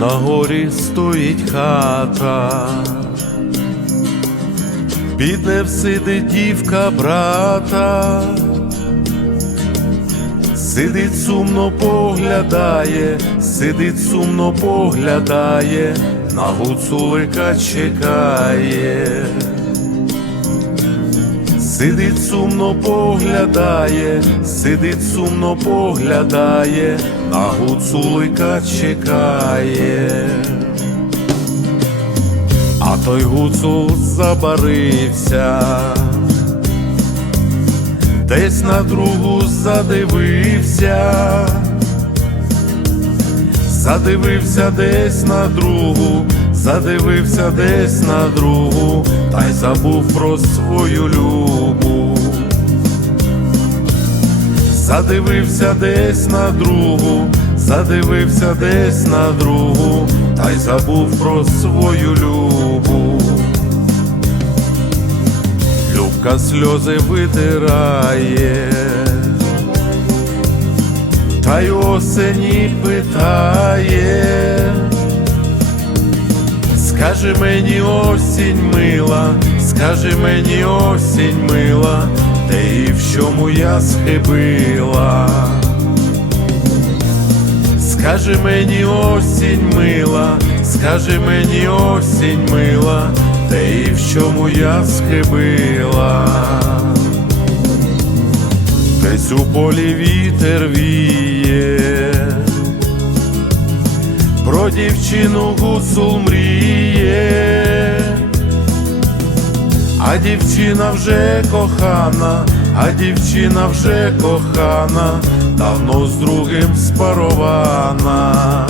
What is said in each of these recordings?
На горі стоїть хата, під не всиде дівка брата, сидить сумно поглядає, сидить сумно поглядає, на гуцулика чекає. Сидить сумно поглядає, сидить сумно поглядає, на гуцулика чекає. А той гуцул забарився, десь на другу задивився, задивився десь на другу, задивився десь на другу, та забув про свою любу. Задивився десь на другу, задивився десь на другу, та й забув про свою любу. Любка сльози витирає, та й осені питає. Скажи мені осінь мила, скажи мені осінь мила, де і в чому я схибила. Скажи мені осінь мила, скажи мені осінь мила, де і в чому я схибила. Десь у полі вітер віє, про дівчину гуцул мріє, а дівчина вже кохана, а дівчина вже кохана, давно з другим спарована.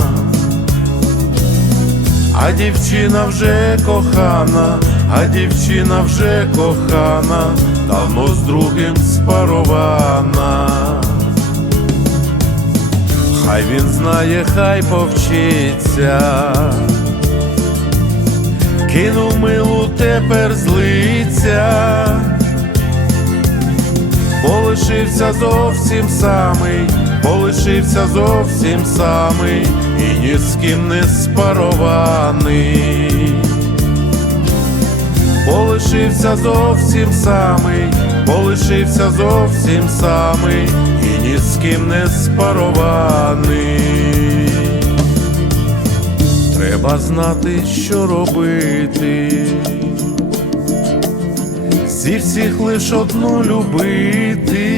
А дівчина вже кохана, а дівчина вже кохана, давно з другим спарована. Хай він знає, хай повчиться, кинув милу, тепер злиться, полишився зовсім самий, полишився зовсім самий, і ні з ким не спарований. Полишився зовсім самий, полишився зовсім самий, і ні з ким не спарований. Треба знати, що робити, всі всіх лиш одну любити,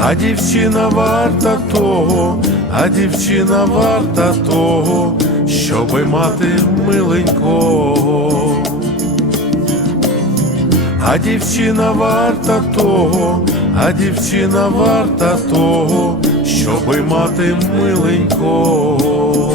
а дівчина варта того, а дівчина варта того, щоби мати миленького. А дівчина варта того, а дівчина варта того, щоби мати миленького.